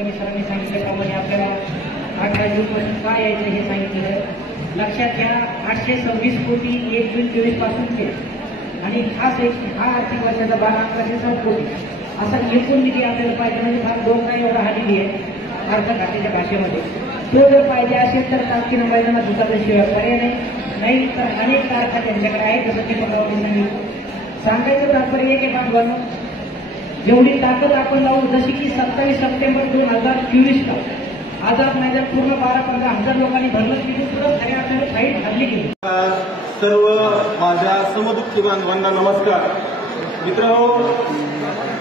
ठिकाणी सरांनी सांगितल्याप्रमाणे आपल्याला 18 जूनपासून का यायचं हे सांगितलं. लक्षात घ्या 826 कोटी 1 जून 24 पासून केले आणि हा आर्थिक वर्षाचा 12 कोटी असा एकूण निधी आपल्याला पाहिजे. म्हणजे फार दोनदा एवढा हा निधी आहे अर्थ खात्याच्या भाषेमध्ये. तो जर पाहिजे असेल तर ताकदीनं मैदानात उतरल्याशिवाय पर्याय नाही. तर अनेक कारखाने त्यांच्याकडे आहेत जसं की पगावणी सांगितलं. सांगायचं तात्पर्य एक आहे बांधवांनो, जेवढी ताकद आपण लावू जशी की 27 सप्टेंबर 2024 आझाद मैदान पूर्ण 12-15 हजार लोकांनी भरलं तिथे सुद्धा खऱ्या आपल्याला फाईट हरली गेली. सर्व माझ्या समदुःखी बांधवांना नमस्कार. मित्रांनो,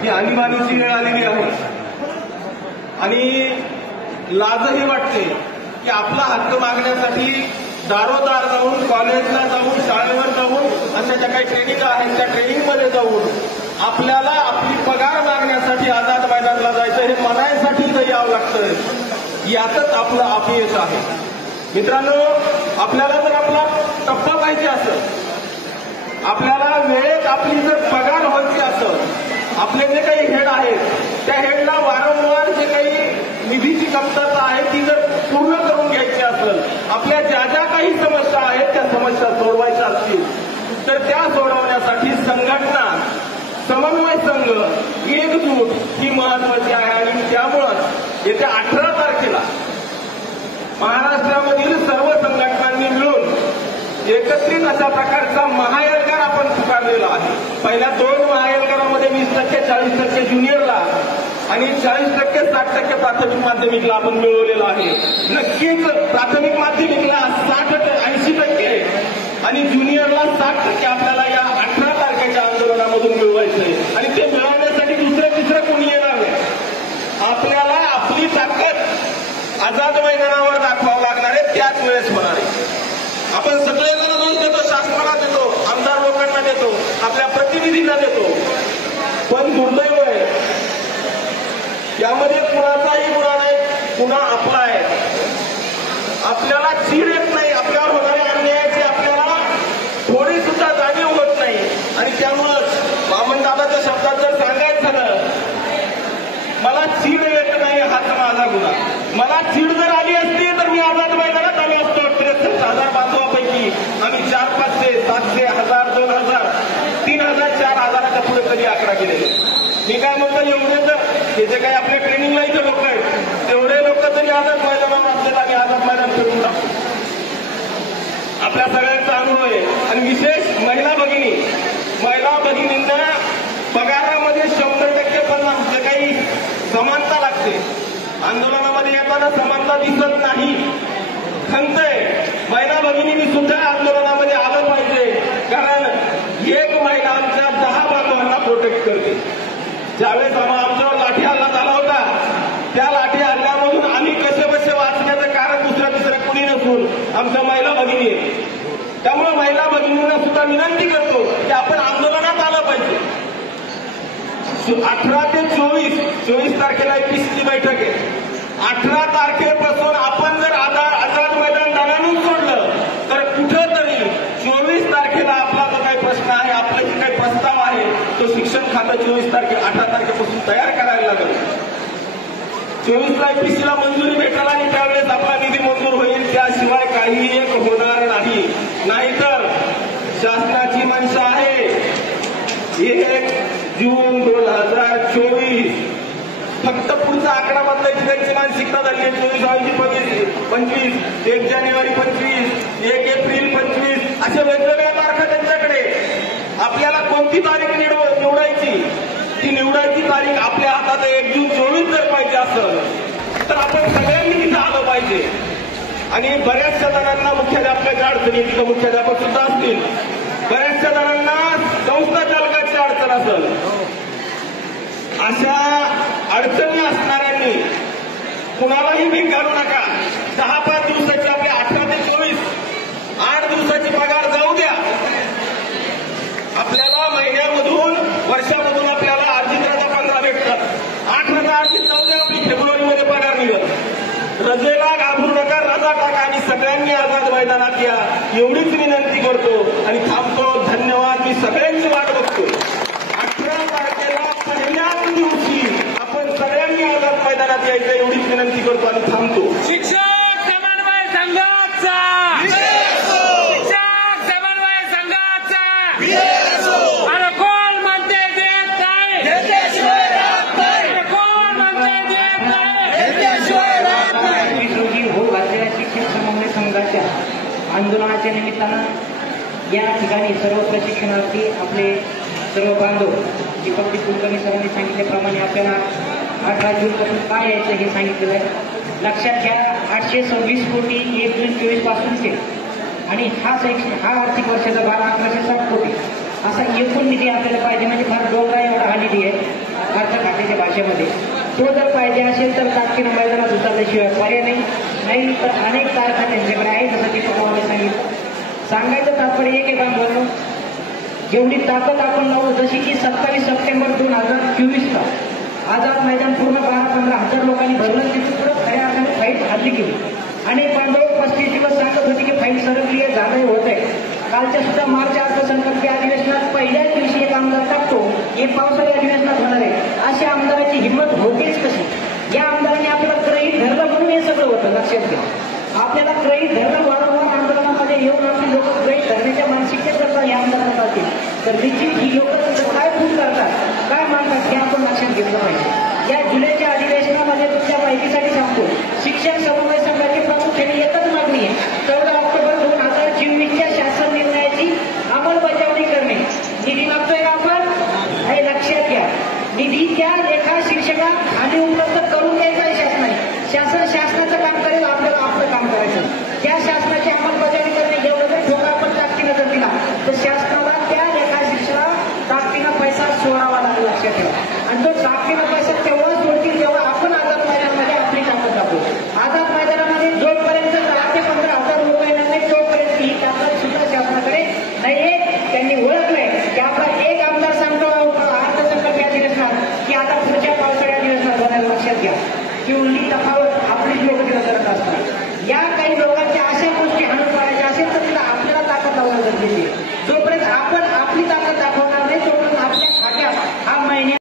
ही आणीबाणीची वेळ आलेली आहे आणि लाजही वाटते की आपला हक्क मागण्यासाठी दारोदार जाऊन, कॉलेजला जाऊन, शाळेवर जाऊन, अशा ज्या काही ट्रेनिंग आहेत त्या ट्रेनिंगमध्ये जाऊन आपल्याला आपली पगार मागण्यासाठी आझाद मैदानाला जायचं, हे म्हणायसाठी इथं यावं लागतं. यातच आपलं अपयश आहे. मित्रांनो, आपल्याला जर आपला टप्पा पाहिजे असेल, आपल्याला वेळेत आपली जर पगार व्हायची असेल, आपले जे काही हेड आहेत त्या हेडला वारंवार जे काही निधीची कमतरता आहे ती जर पूर्ण करून घ्यायची असेल, आपल्या ज्या ज्या काही समस्या आहेत त्या समस्या सोडवायच्या असतील तर त्या सोडवण्यासाठी संघटना, समन्वय संघ, एकजूट ही महत्वाची आहे. आणि त्यामुळं येत्या 18 तारखेला महाराष्ट्रामधील सर्व संघटनांनी मिळून एकत्रित अशा प्रकारचा महाएल्गार आपण पुकारलेला आहे. पहिल्या 2 महाएल्गारामध्ये 20%, 40% ज्युनियरला आणि 40%, 60% प्राथमिक माध्यमिकला आपण मिळवलेलं आहे. नक्कीच प्राथमिक माध्यमिकला 80% आणि ज्युनियरला 60% आपल्याला या 18 तारखेच्या आंदोलनामधून मिळवायचंय. आणि ते मिळवण्यासाठी तिसरं कोणी येणार नाही. आपल्याला आपली ताकद आझाद मैदानावर दाखवावं लागणार आहे. त्याच वेळेस होणार आहे. आपण सगळेजण दोष देतो, शासनाला देतो, आमदार लोकांना देतो, आपल्या प्रतिनिधींना देतो, पण दुर्दैव आहे यामध्ये कुणाचाही गुन्हा नाही, गुन्हा आपला आहे. आपल्याला चीड येत नाही, आपल्यावर होणाऱ्या अन्यायाची आपल्याला थोडी सुद्धा जाणीव होत नाही. आणि त्यामुळं वामनदादाच्या शब्दात जर सांगायचं झालं, मला चीड येत नाही हाच माझा गुन्हा. मला चीड जर आली असती तर मी आझाद मैदानात आलो असतो. 63,000 बांधवापैकी आम्ही 400-500, 700, 1000, 2000, 3000, 4000च्या पुढे कधी आकडा गेलेले. मी काय म्हणतो, एवढे तर जे काही आपल्या ट्रेनिंगला इथे लोक आहेत तेवढे लोक तरी आझाद मैदानावर असतील आणि आझाद मैदान फिरून टाकतो. आपल्या सगळ्यांचा अनुभव आहे. आणि विशेष महिला भगिनींना पगारामध्ये 100% पण जे काही समानता लागते, आंदोलनामध्ये येताना समानता दिसत नाही. खंत आहे, महिला भगिनींनी सुद्धा आंदोलनामध्ये आलं पाहिजे. कारण एक महिला आमच्या 10 बांधवांना प्रोटेक्ट करते. ज्यावेळेस आमच्यावर लाठी हल्ला झाला होता, त्या लाठी हल्ल्यामधून आम्ही कसे वाचण्याचं कारण दुसऱ्या कुणी नसून आमच्या महिला भगिनी आहेत. त्यामुळे महिला भगिनींना सुद्धा विनंती करतो की आपण आंदोलनात आलं पाहिजे. 18 ते 24 तारखेला APCची बैठक आहे. 18 तारखेपासून आपण जर आझाद मैदान दानानून सोडलं तर कुठंतरी 24 तारखेला आपला जो काही प्रश्न आहे, आपला जे काही प्रस्ताव आहे तो शिक्षण खातं 18 तारखेपासून तयार करायला लागेल. 24ला APCला मंजुरी भेटेल आणि त्यावेळेस आपला निधी मंजूर होईल. त्याशिवाय काही एक होणार नाही. नाहीतर शासनाची मनशा आहे 1 जून 2024 फक्त पुढचा आकडा बदलायची त्यांची मानसिकता झाली आहे. 24/25, 1 जानेवारी 25, 1 एप्रिल 25 अशा वेगवेगळ्या तारखा त्यांच्याकडे. आपल्याला कोणती तारीख निवडायची, ती निवडायची तारीख आपल्या हातात 1 जून 24 जर पाहिजे असेल तर आपण सगळ्यांनी तिथं आलं पाहिजे. आणि बऱ्याचशा जणांना मुख्याध्यापकाच्या अडचणी, तिथं मुख्याध्यापक सुद्धा असतील, बऱ्याचशा जणांना संस्था चालकाची अडचण असेल. अशा अडचणी असणाऱ्यांनी कुणालाही भिंगारू नका. 10-5 दिवसाची आपल्या 18 ते 24 8 दिवसाची पगार जाऊ द्या. आपल्याला महिन्यामधून, वर्षामधून आपल्याला अर्जित रजा 15 भेटतात. 8 रजा अर्जित जाऊ द्या, आपली फेब्रुवारीमध्ये पगार निघत. रजेला घाबरू नका, रजा टाका आणि सगळ्यांनी आझाद मैदानात या एवढीच विनंती करतो आणि थांबतो. धन्यवाद. मी सगळ्यांची वाट बघतो. 18 तारखेला पहिल्याच दिवशी आपण सगळ्यांनी आझाद मैदानात करायचं एवढीच विनंती करतो आणि थांबतो. शिक्षक समन्वय संघाचा शिक्षक समन्वय संघाचा अरे कोण म्हणते देत नाही अरे कोण म्हणते देत नाही 20 रोजी होत घातलेल्या शिक्षक समन्वय संघाच्या आंदोलनाच्या निमित्तानं या ठिकाणी सर्व प्रशिक्षणार्थी आपले सर्व बांधव दीपक कुलकर्णी सरांनी सांगितल्याप्रमाणे आपल्याला 18 जूनपासून काय यायचं हे सांगितलेलं आहे. लक्षात घ्या 826 कोटी 1 जून 24 पासूनचे आणि हा आर्थिक वर्षाचा 12,1107 कोटी असा एकूण निधी आपल्याला पाहिजे. म्हणजे फार डोंगरा एवढा हा निधी आहे अर्थ खात्याच्या भाषेमध्ये. तो जर पाहिजे असेल तर ताकदीनं मैदानात उतरल्याशिवाय पर्याय नाही तर अनेक कारखान्यांच्याकडे आहे जसं दीपक पवारांनी सांगितलं. सांगायचं तात्पर्य एक बांधवांनो जेवढी ताकद आपण लावू जशी की 27 सप्टेंबर 2024ला आझाद मैदान पूर्ण 12-15 हजार लोकांनी भरलं तिथून पुढे खऱ्या अर्थाने फाईट हल्ली केली. अनेक बांधव 35 दिवस सांगत होते की फाईट सरकली आहे झालंय होत आहे. कालच्या सुद्धा मार्च अर्थसंकल्पीय अधिवेशनात पहिल्याच दिवशी एक आमदार टाकतो हे पावसाळी अधिवेशनात होणार आहे. अशा आमदाराची हिंमत होतेच कशी? या आमदाराने आपल्याला गृहीत धरलं म्हणून हे सगळं होतं. लक्षात घ्या आपल्याला गृहीत धरलं वारंवार आंदोलनामध्ये येऊन आपली लोक गृहीत धरण्याच्या मानसिकतेत करतात या आमदारांना जातील तर निश्चित ही लोक काय भूल करतात काय मानतात हे आपण लक्षात घेतलं पाहिजे. या जुलैच्या अधिवेशनामध्ये तुमच्या माहितीसाठी सांगतो शिक्षक समन्वय संघाची प्रामुख्याने एकच मागणी आहे 14 ऑक्टोबर 2024च्या शासन निर्णयाची अंमलबजावणी करणे. निधी मागतोय का आपण हे लक्षात घ्या. निधी त्या लेखा शिक्षकात खाली उपलब्ध करून द्यायचा शासनाने. शासनाचं काम करेल आपल्याला आपलं काम करायचं. त्या शासनाची अंमलबजावणी करणे एवढं जर ठोका आपण ताकदीनं जर दिला तर शासनाला त्या लेखा शिक्षणाला ताकदीनं पैसा सोडावा लागेल. लक्षात ठेवा. आणि तो ताकदीनं पैसा तेव्हा सोडतील जेव्हा आपण आझाद मैदानामध्ये आपली ताकद दाखवू. आझाद मैदानामध्ये जोपर्यंत 10 ते 15 हजार रुपये नाही तोपर्यंत ही ताकद सुद्धा शासनाकडे नाहीये. त्यांनी ओळखलंय की आपला एक आमदार सांगतो अर्थसंकल्पीय अधिवेशनात की आता पुढच्या पावसाळ्या अधिवेशनात होणार. लक्षात घ्या की उलटी तफावत